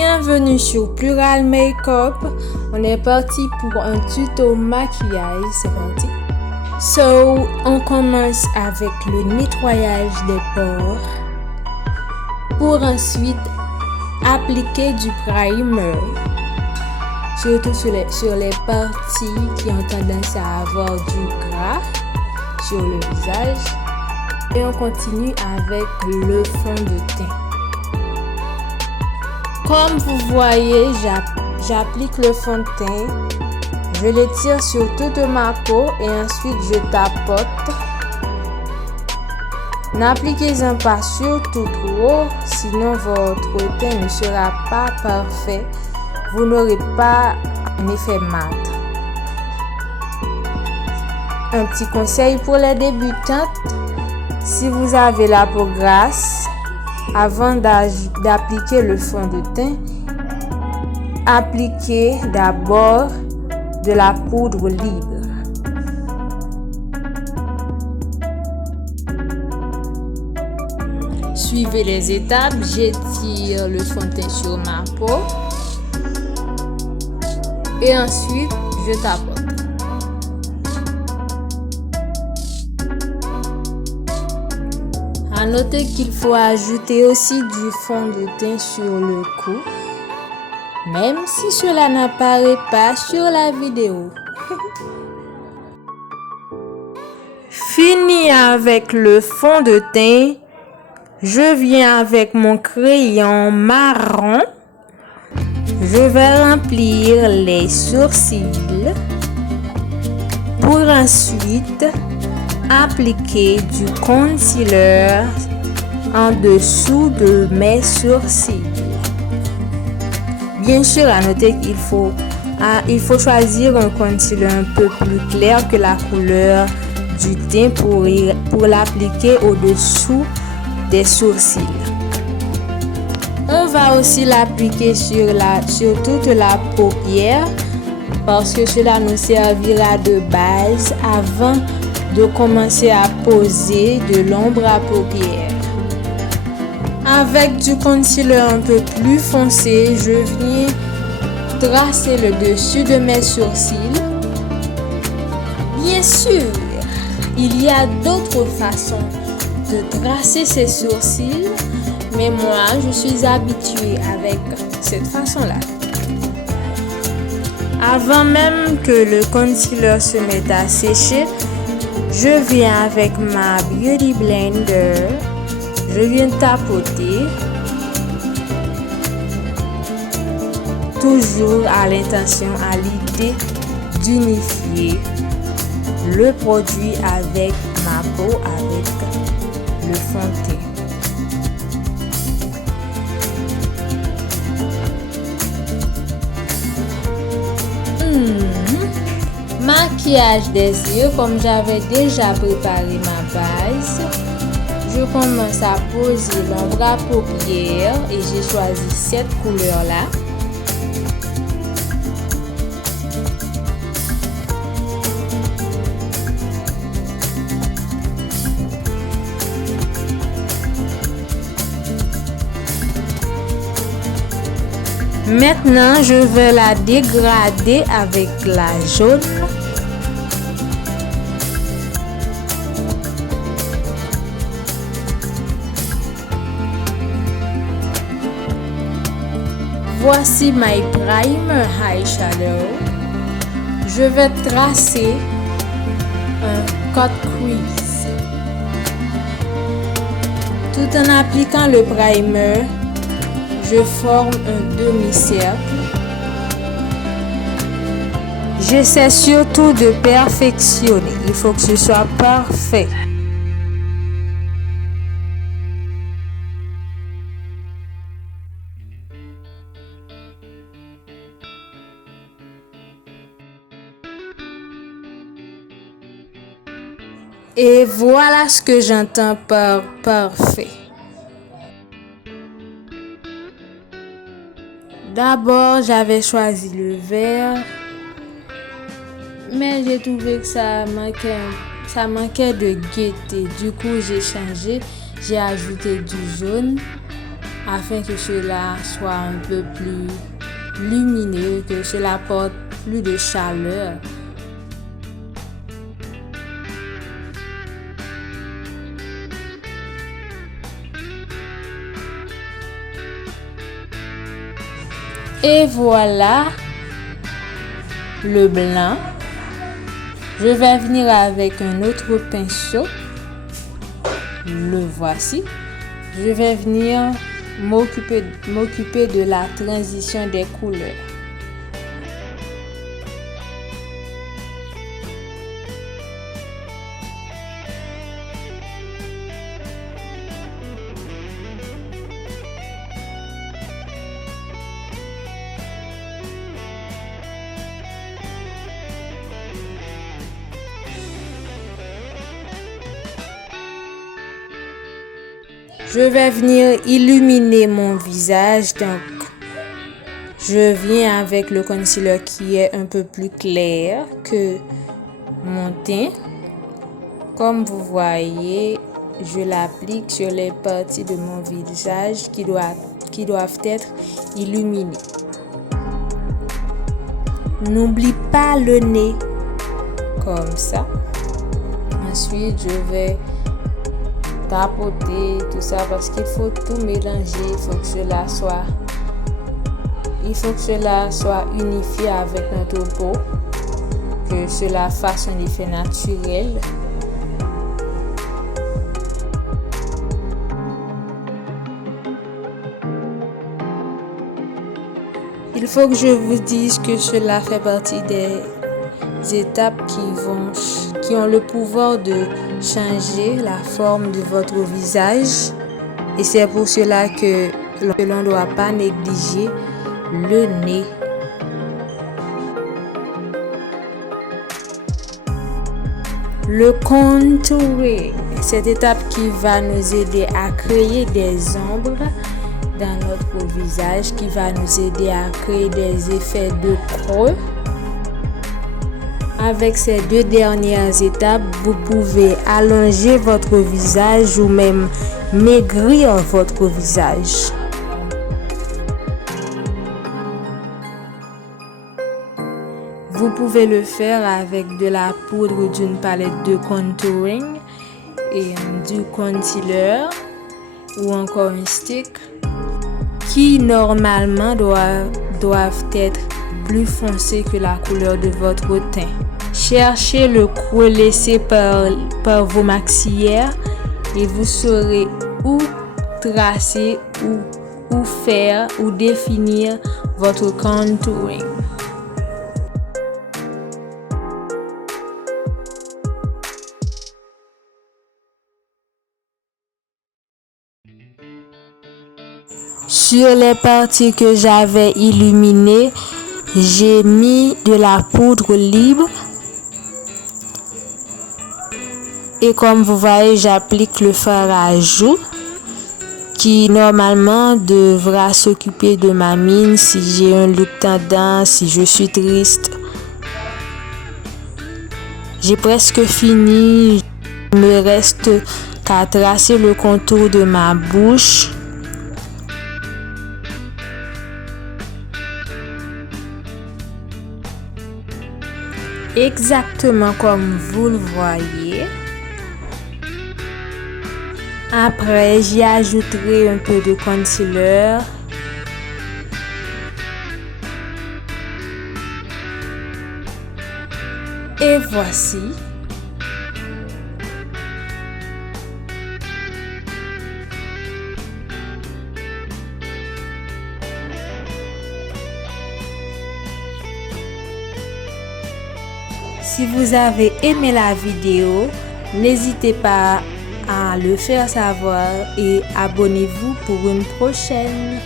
Bienvenue sur Plural Makeup. On est parti pour un tuto maquillage. C'est parti. On commence avec le nettoyage des pores pour ensuite appliquer du primer, surtout sur les parties qui ont tendance à avoir du gras sur le visage. Et on continue avec le fond de teint. Comme vous voyez, j'applique le fond de teint, je l'étire sur toute ma peau et ensuite je tapote. N'appliquez-en pas surtout trop, sinon votre teint ne sera pas parfait. Vous n'aurez pas un effet mat. Un petit conseil pour les débutantes, si vous avez la peau grasse, avant d'appliquer le fond de teint, appliquez d'abord de la poudre libre. Suivez les étapes, j'étire le fond de teint sur ma peau et ensuite je tapote. À noter qu'il faut ajouter aussi du fond de teint sur le cou, même si cela n'apparaît pas sur la vidéo. Fini avec le fond de teint, je viens avec mon crayon marron. Je vais remplir les sourcils pour ensuite appliquer du concealer en dessous de mes sourcils. Bien sûr, à noter qu'il faut choisir un concealer un peu plus clair que la couleur du teint pour l'appliquer au-dessous des sourcils. On va aussi l'appliquer sur toute la paupière parce que cela nous servira de base avant de commencer à poser de l'ombre à paupières. Avec du concealer un peu plus foncé, je viens tracer le dessus de mes sourcils. Bien sûr, il y a d'autres façons de tracer ces sourcils, mais moi, je suis habituée avec cette façon-là. Avant même que le concealer se mette à sécher, je viens avec ma Beauty Blender, je viens tapoter, toujours à l'intention, à l'idée d'unifier le produit avec ma peau, avec le fond de teint. Maquillage des yeux, comme j'avais déjà préparé ma base, je commence à poser l'ombre à paupières et j'ai choisi cette couleur là. Maintenant, je vais la dégrader avec la jaune. Voici my primer eyeshadow. Je vais tracer un cut crease. Tout en appliquant le primer, je forme un demi-cercle. J'essaie surtout de perfectionner. Il faut que ce soit parfait. Et voilà ce que j'entends par parfait. D'abord, j'avais choisi le vert, mais j'ai trouvé que ça manquait de gaieté. Du coup, j'ai changé, j'ai ajouté du jaune. afin que cela soit un peu plus lumineux, que cela apporte plus de chaleur. Et voilà le blanc. Je vais venir avec un autre pinceau. Le voici. Je vais venir m'occuper de la transition des couleurs. Je vais venir illuminer mon visage, donc je viens avec le concealer qui est un peu plus clair que mon teint. Comme vous voyez, je l'applique sur les parties de mon visage qui doivent être illuminées. N'oublie pas le nez, comme ça. Ensuite, je vais tapoter tout ça parce qu'il faut tout mélanger. Il faut que cela soit unifié avec notre peau, que cela fasse un effet naturel. Il faut que je vous dise que cela fait partie des étapes qui ont le pouvoir de changer la forme de votre visage, et c'est pour cela que l'on ne doit pas négliger le nez. Le contouring, cette étape qui va nous aider à créer des ombres dans notre visage, qui va nous aider à créer des effets de creux. Avec ces deux dernières étapes, vous pouvez allonger votre visage ou même maigrir votre visage. Vous pouvez le faire avec de la poudre d'une palette de contouring et du concealer ou encore un stick qui normalement doivent être plus foncés que la couleur de votre teint. Cherchez le creux laissé par vos maxillaires et vous saurez où tracer ou faire ou définir votre contouring. Sur les parties que j'avais illuminées, j'ai mis de la poudre libre. Et comme vous voyez, j'applique le fard à joues qui normalement devra s'occuper de ma mine si j'ai un look tendance, si je suis triste. J'ai presque fini. Il me reste qu'à tracer le contour de ma bouche. Exactement comme vous le voyez. Après, j'y ajouterai un peu de concealer. Et voici. Si vous avez aimé la vidéo, n'hésitez pas à le faire savoir et abonnez-vous pour une prochaine.